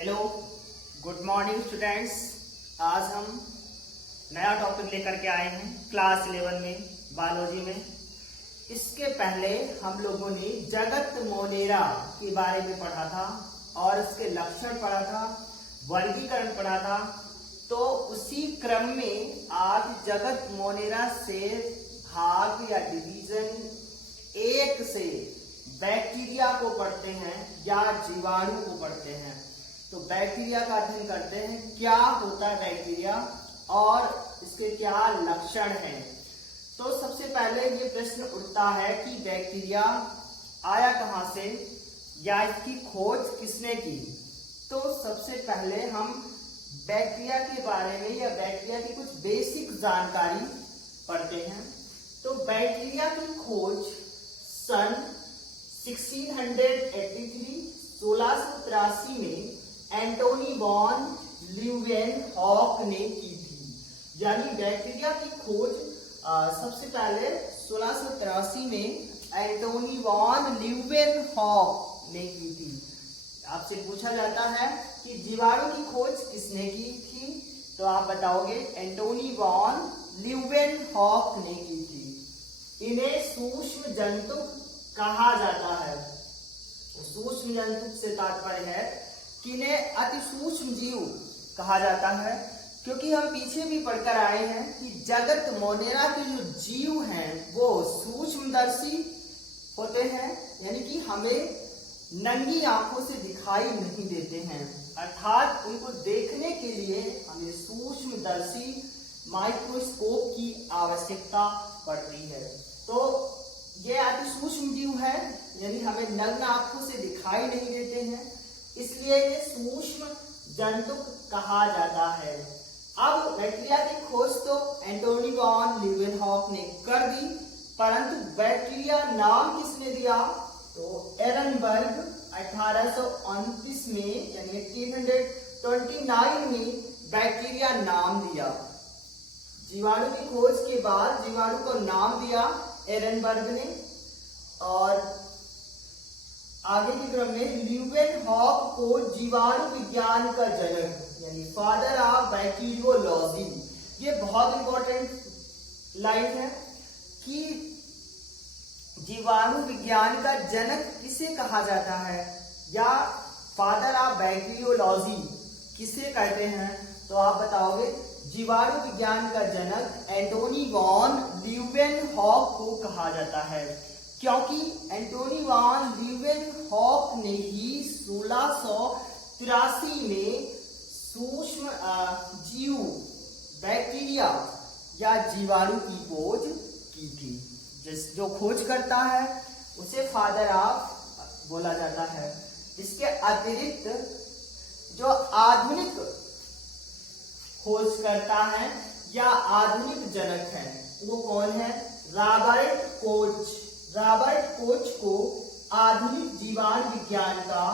Hello, good morning students. आज हम नया टॉपिक लेकर के आए हैं क्लास 11 में बायोलॉजी में। इसके पहले हम लोगों ने जगत मोनेरा के बारे में पढ़ा था और इसके लक्षण पढ़ा था, वर्गीकरण पढ़ा था। तो उसी क्रम में आज जगत मोनेरा से भाग या डिवीजन 1 से बैक्टीरिया को पढ़ते हैं या जीवाणु को पढ़ते हैं। तो बैक्टीरिया का अध्ययन करते हैं, क्या होता है बैक्टीरिया और इसके क्या लक्षण हैं। तो सबसे पहले ये प्रश्न उठता है कि बैक्टीरिया आया कहां से या इसकी खोज किसने की। तो सबसे पहले हम बैक्टीरिया के बारे में या बैक्टीरिया की कुछ बेसिक जानकारी पढ़ते हैं। तो बैक्टीरिया की खोज सन 1683 में एंटोनी वॉन ल्यूवेनहॉक ने की थी। यानी बैक्टीरिया की खोज सबसे पहले 1683 में एंटोनी वॉन ल्यूवेनहॉक ने की थी। आपसे पूछा जाता है कि जीवाणु की खोज किसने की थी, तो आप बताओगे एंटोनी वॉन ल्यूवेनहॉक ने की थी। इन्हें सूक्ष्म जंतु कहा जाता है। सूक्ष्म जंतु से तात्पर्य है कि इन्हें अति सूक्ष्म जीव कहा जाता है, क्योंकि हम पीछे भी पढ़कर आए हैं कि जगत मोनेरा के जो जीव हैं वो सूक्ष्मदर्शी होते हैं, यानी कि हमें नंगी आंखों से दिखाई नहीं देते हैं। अर्थात उनको देखने के लिए हमें सूक्ष्मदर्शी माइक्रोस्कोप की आवश्यकता पड़ती है। तो ये अति सूक्ष्म जीव है, यानी हमें नग्न आंखों से दिखाई नहीं देते हैं, इसलिए ये सूक्ष्म जंतु कहा जाता है। अब बैक्टीरिया की खोज तो एंटोनी वॉन ल्यूवेनहॉक ने कर दी, परंतु बैक्टीरिया नाम किसने दिया, तो एरनबर्ग 1829 में यानी 1829 में बैक्टीरिया नाम दिया। जीवाणु की खोज के बाद जीवाणु को नाम दिया एरनबर्ग ने, और आगे के क्रम में ल्यूवेनहॉक को जीवाणु विज्ञान का जनक यानी फादर ऑफ बैक्टीरियोलॉजी, ये बहुत इंपॉर्टेंट लाइन है कि जीवाणु विज्ञान का जनक किसे कहा जाता है या फादर ऑफ बैक्टीरियोलॉजी किसे कहते हैं, तो आप बताओगे जीवाणु विज्ञान का जनक एंटोनी वॉन ल्यूवेनहॉक को कहा जाता है, क्योंकि एंटोनी वॉन ल्यूवेनहॉक ने ही 1683 में सूक्ष्म जीव बैक्टीरिया या जीवाणु की खोज की थी। जो खोज करता है उसे फादर ऑफ बोला जाता है। इसके अतिरिक्त जो आधुनिक खोज करता है या आधुनिक जनक है वो कौन है, रॉबर्ट कोच। रॉबर्ट कोच को आधुनिक जीवाणु विज्ञान का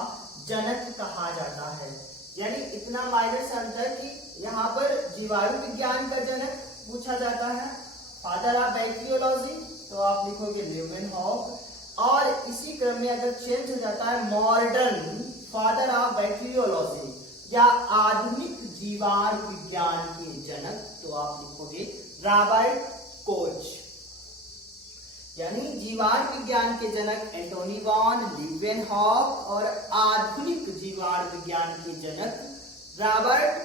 जनक कहा जाता है। यानी इतना माइनर से अंतर कि यहाँ पर जीवाणु विज्ञान का जनक पूछा जाता है फादर ऑफ बैक्टीरियोलॉजी, तो आप लिखोगे ल्यूवेनहॉक, और इसी क्रम में अगर चेंज हो जाता है मॉडर्न फादर ऑफ बैक्टीरियोलॉजी या आधुनिक जीवाणु विज्ञान के जनक, तो आप लिखोगे रॉबर्ट कोच। यानी जीवाणु विज्ञान के जनक एंटोनी वॉन ल्यूवेनहॉक और आधुनिक जीवाणु विज्ञान के जनक रॉबर्ट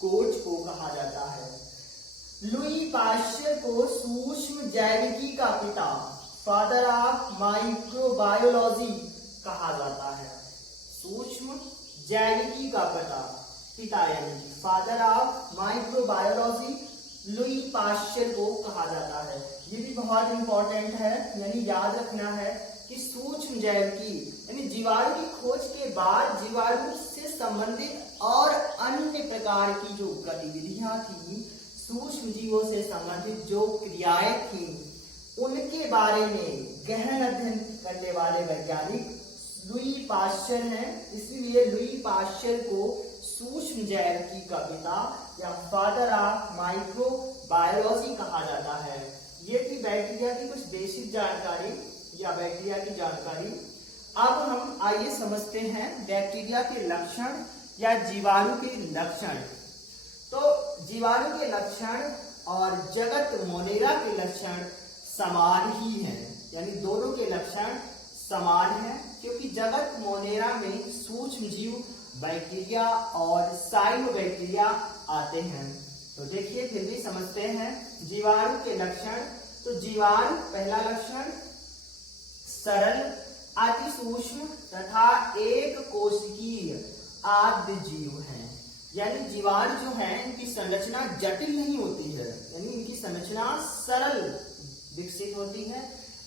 कोच को कहा जाता है। लुई पाश्चर को सूक्ष्म जैविकी का पिता फादर ऑफ माइक्रोबायोलॉजी कहा जाता है। सूक्ष्म जैविकी का पिता यानी father of microbiology Louis Pasteur को कहा जाता है। ये भी बहुत इंपॉर्टेंट है, यानी याद रखना है कि सूक्ष्म जैविकी यानी जीवाणु की खोज के बाद जीवाणु से संबंधित और अन्य प्रकार की जो गतिविधियां थी, सूक्ष्म जीवों से संबंधित जो क्रियाएं थी, उनके बारे में गहन अध्ययन करने वाले वैज्ञानिक लुई पाश्चर हैं। इसीलिए लुई पाश्चर को सूक्ष्म जैविकी का पिता या फादर ऑफ माइक्रोबायोलॉजी कहा जाता है। ये थी बैक्टीरिया की कुछ बेसिक जानकारी या बैक्टीरिया की जानकारी। अब हम आइए समझते हैं बैक्टीरिया के लक्षण या जीवाणु के लक्षण। तो जीवाणु के लक्षण और जगत मोनेरा के लक्षण समान ही हैं, यानी दोनों के लक्षण समान हैं, क्योंकि जगत मोनेरा में सूक्ष्म जीव बैक्टीरिया और साइनोबैक्टीरिया आते हैं। तो देखिए फिर भी समझते हैं जीवाणु के लक्षण। तो जीवाणु पहला लक्षण सरल, अति सूक्ष्म तथा एक कोशिकीय आद्य जीव हैं। यानी जीवाणु जो है इनकी संरचना जटिल नहीं होती है, यानी इनकी संरचना सरल विकसित होती है।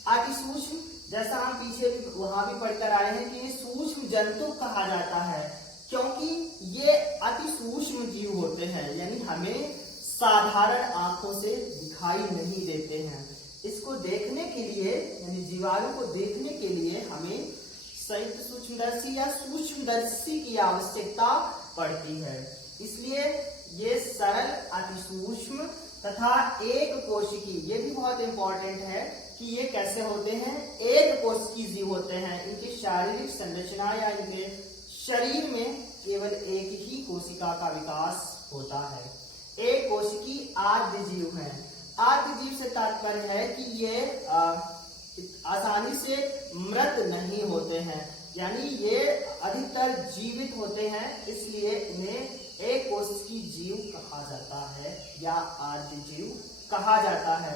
अति सूक्ष्म, जैसा हम पीछे भी वहां भी पढ़कर आए हैं कि ये सूक्ष्म जंतु कहा जाता है, क्योंकि ये अति सूक्ष्म जीव होते हैं, यानी हमें साधारण आंखों से दिखाई नहीं देते हैं। इसको देखने के लिए, यानी जीवाणु को देखने के लिए हमें संयुक्त सूक्ष्मदर्शी या सूक्ष्मदर्शी की आवश्यकता पड़ती है। इसलिए ये सरल, अति सूक्ष्म तथा एक कोशिकी, ये भी बहुत इंपॉर्टेंट है कि ये कैसे होते हैं, एक कोशिकी जीव होते हैं। इनकी शारीरिक संरचना या इनके शरीर में केवल एक ही कोशिका का विकास होता है। एक कोशिकी आद्य जीव है। आद्य जीव से तात्पर्य है कि ये आसानी से मृत नहीं होते हैं, यानी ये अधिकतर जीवित होते हैं, इसलिए इन्हें एक कोशिकीय जीव कहा जाता है या आद्य जीव कहा जाता है।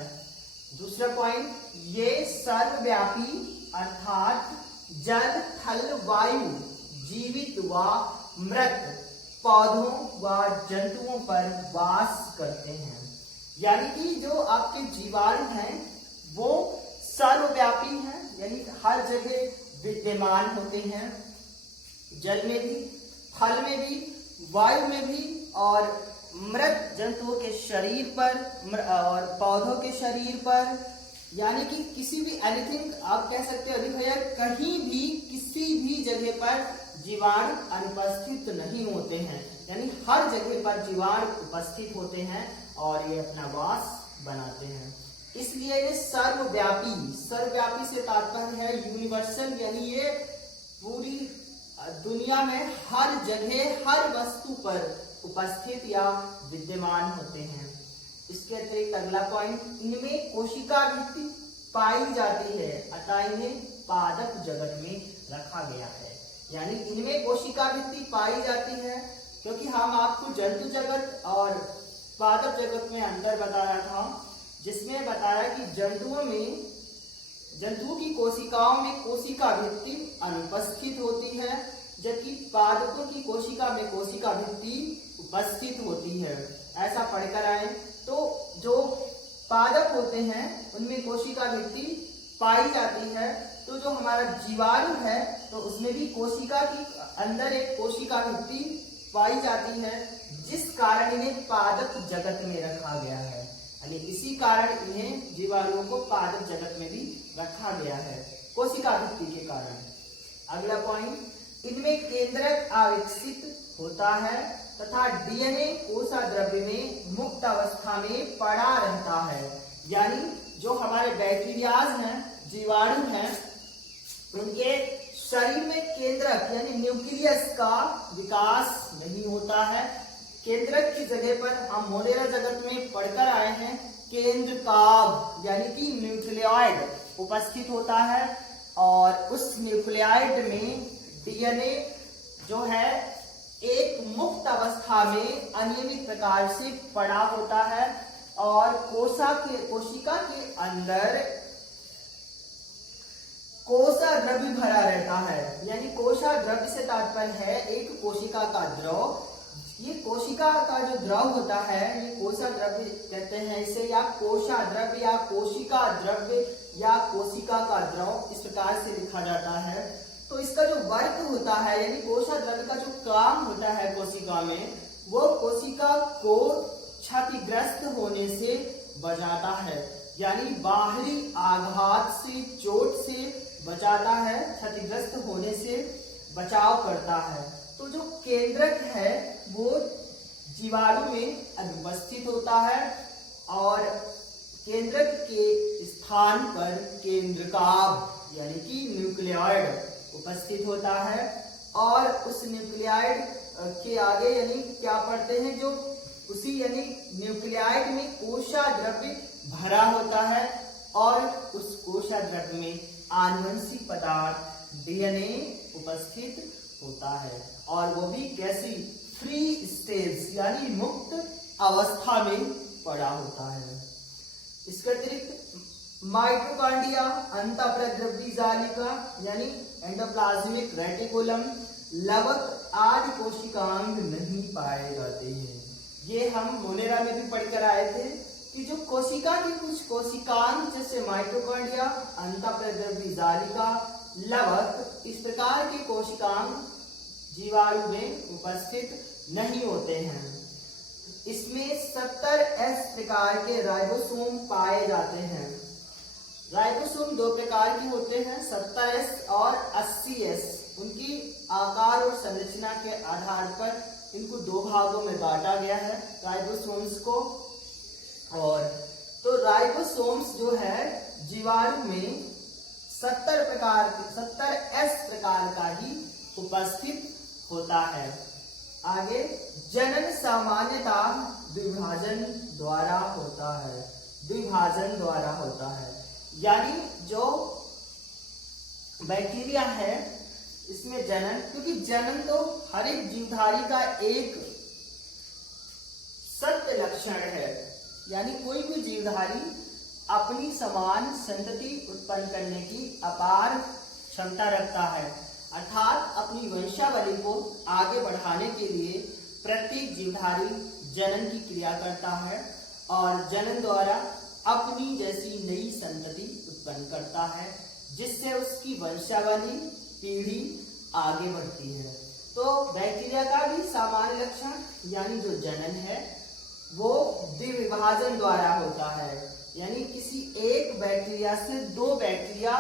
दूसरा पॉइंट, ये सर्वव्यापी अर्थात जल, थल, वायु, जीवित व मृत पौधों व जंतुओं पर वास करते हैं। यानी कि जो आपके जीवाणु हैं वो सर्वव्यापी हैं, यानी हर जगह विद्यमान होते हैं, जल में भी, फल में भी, वायु में भी और मृत जंतुओं के शरीर पर और पौधों के शरीर पर, यानी कि किसी भी एनीथिंग आप कह सकते हो भैया, कहीं भी किसी भी जगह पर जीवाणु अनुपस्थित नहीं होते हैं, यानी हर जगह पर जीवाणु उपस्थित होते हैं और ये अपना वास बनाते हैं। इसलिए ये सर्वव्यापी, सर्वव्यापी से तात्पर्य है यूनिवर्सल, यानी ये पूरी दुनिया में हर जगह हर वस्तु पर उपस्थित या विद्यमान होते हैं। इसके अतिरिक्त अगला पॉइंट, इनमें कोशिका भित्ति पाई जाती है, अतः इन्हें पादप जगत में रखा गया है। यानी इनमें कोशिका भित्ति पाई जाती है, क्योंकि हम आपको जंतु जगत और पादप जगत में अंतर बताया था, जिसमें बताया कि जंतुओं की कोशिकाओं में कोशिका भित्ति अनुपस्थित होती है, जबकि पादपों की कोशिका में कोशिका भित्ति उपस्थित होती है। ऐसा पढ़कर आए। तो जो पादप होते हैं उनमें कोशिका भित्ति पाई जाती है, तो जो हमारा जीवाणु है तो उसमें भी कोशिका की अंदर एक कोशिका भित्ति पाई जाती है, जिस कारण इन्हें पादप जगत में रखा गया है। यानी इसी कारण इन्हें जीवाणुओं को पादप जगत में भी रखा गया है, कोशिका भित्ति के कारण। अगला पॉइंट, इनमें केंद्रक अविकसित होता है तथा डीएनए कोशा द्रव्य में मुक्त अवस्था में पड़ा रहता है। यानी जो हमारे बैक्टीरियाज हैं, जीवाणु हैं, उनके शरीर में केंद्रक यानी न्यूक्लियस का विकास नहीं होता है। केंद्रक की जगह पर हम मोनेरा जगत में पढ़कर आए हैं केंद्रकाभ यानी कि न्यूक्लियोइड उपस्थित होता है, और उस न्यूक्लियोइड में डीएनए जो है एक मुक्त अवस्था में अनियमित प्रकार से पड़ा होता है, और कोशिका के अंदर कोशा द्रव्य भरा रहता है। यानी कोशा द्रव्य से तात्पर्य है एक कोशिका का द्रव। ये कोशिका का जो द्रव होता है ये कोशा द्रव्य कहते हैं इसे, या कोशा द्रव्य या कोशिका द्रव्य या कोशिका का द्रव, इस प्रकार से लिखा जाता है। तो इसका जो वर्क होता है यानी कोशा द्रव्य का जो काम होता है कोशिका में, वो कोशिका को क्षतिग्रस्त होने से बचाता है, यानी बाहरी आघात से, चोट से बचाता है, क्षतिग्रस्त होने से बचाव करता है। तो जो केंद्रक है वो जीवाणु में अनुपस्थित होता है, और केंद्रक के स्थान पर केंद्रकाभ यानी कि न्यूक्लियोइड उपस्थित होता है, और उस न्यूक्लियोइड के आगे यानी क्या पढ़ते हैं, जो उसी यानी न्यूक्लियाइड में कोशाद्रव्य भरा होता है और उस कोशाद्रव्य में आनुवंशिक पदार्थ डीएनए उपस्थित होता है और वो भी कैसी, फ्री स्टेज यानी मुक्त अवस्था में पड़ा होता है। इसके अतिरिक्त माइटोकॉन्ड्रिया, अंतःप्रद्रव्य जालिका यानी एंडोप्लाज्मिक रेटिकुलम, लवक आदि कोशिकांग नहीं पाए जाते हैं। ये हम मोनेरा में भी पढ़कर आए थे कि जो कोशिका की कुछ कोशिकांग जैसे माइटोकॉन्ड्रिया, अंतःप्रद्रव्य जालिका, लवक, इस प्रकार के कोशिकांग जीवाणु में उपस्थित नहीं होते हैं। इसमें 70S प्रकार के राइबोसोम पाए जाते हैं। राइबोसोम दो प्रकार के होते हैं, 70S और 80S। उनकी आकार और संरचना के आधार पर इनको दो भागों में बांटा गया है राइबोसोम्स को। और तो राइबोसोम्स जो है जीवाणु में 70S प्रकार का ही उपस्थित होता है। आगे, जनन सामान्यतः द्विभाजन द्वारा होता है। द्विभाजन द्वारा होता है यानी जो बैक्टीरिया है इसमें जनन, क्योंकि जनन तो हर एक जीवधारी का एक सत्य लक्षण है, यानी कोई भी जीवधारी अपनी समान संतति उत्पन्न करने की अपार क्षमता रखता है, अर्थात अपनी वंशावली को आगे बढ़ाने के लिए प्रत्येक जीवधारी जनन की क्रिया करता है और जनन द्वारा अपनी जैसी नई संतति उत्पन्न करता है, जिससे उसकी वंशावली पीढ़ी आगे बढ़ती है। तो बैक्टीरिया का भी सामान्य लक्षण यानी जो जनन है वो द्विविभाजन द्वारा होता है, यानी किसी एक बैक्टीरिया से दो बैक्टीरिया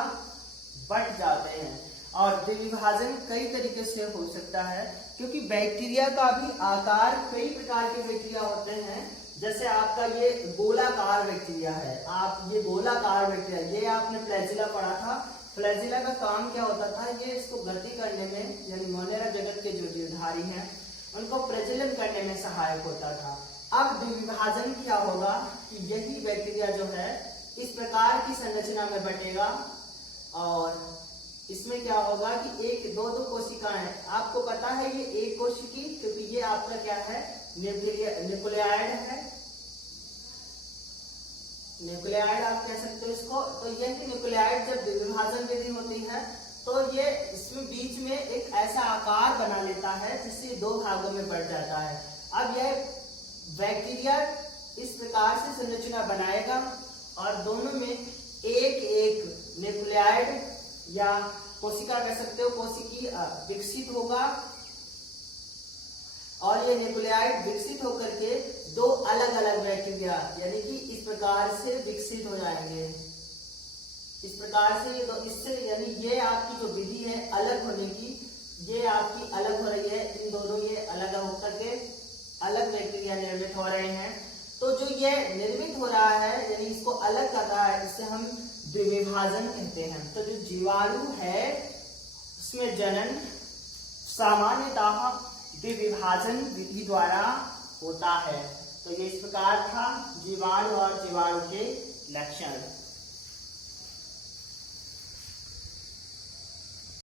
बट जाते हैं। और द्विविभाजन कई तरीके से हो सकता है, क्योंकि बैक्टीरिया का भी आकार कई प्रकार के बैक्टीरिया होते हैं। जैसे आपका ये गोलाकार बैक्टीरिया है, आप ये गोलाकार बैक्टीरिया, ये आपने फ्लैजिला पढ़ा था। फ्लैजिला का काम क्या होता था, ये इसको गति करने में यानी मोनेरा जगत के जो जीवधारी हैं उनको प्रजनन करने में सहायक होता था। अब द्विविभाजन क्या होगा कि यही बैक्टीरिया जो है इस प्रकार की संरचना में बटेगा और इसमें क्या होगा कि एक दो कोशिकाएं, आपको पता है ये एक कोशिकी, क्योंकि ये आपका क्या है, न्यूक्लियाइड है, न्यूक्लियाइड आप कह सकते हो इसको। तो यही न्यूक्लियाइड जब द्विविभाजन विधि होती है तो ये इसमें बीच में एक ऐसा आकार बना लेता है जिससे दो भागों में बढ़ जाता है। अब यह बैक्टीरिया इस प्रकार से संरचना बनाएगा और दोनों में एक एक न्यूक्लियाइड या कोशिका कह सकते हो, कोशिकी विकसित होगा और ये न्यूक्लियाइड विकसित होकर के दो अलग अलग बैक्टीरिया यानी कि इस प्रकार से विकसित हो जाएंगे। इस प्रकार से ये इससे यानी ये आपकी जो विधि है अलग होने की, ये आपकी अलग हो रही है, इन दोनों ये अलग होकर के अलग बैक्टीरिया निर्मित हो रहे हैं। तो जो ये निर्मित हो रहा है यानी इसको अलग कर रहा है, इसे हम द्विविभाजन कहते हैं। तो जो जीवाणु है उसमें जनन सामान्यतः द्विविभाजन विधि द्वारा होता है। तो ये इस प्रकार था जीवाणु और जीवाणु के लक्षण।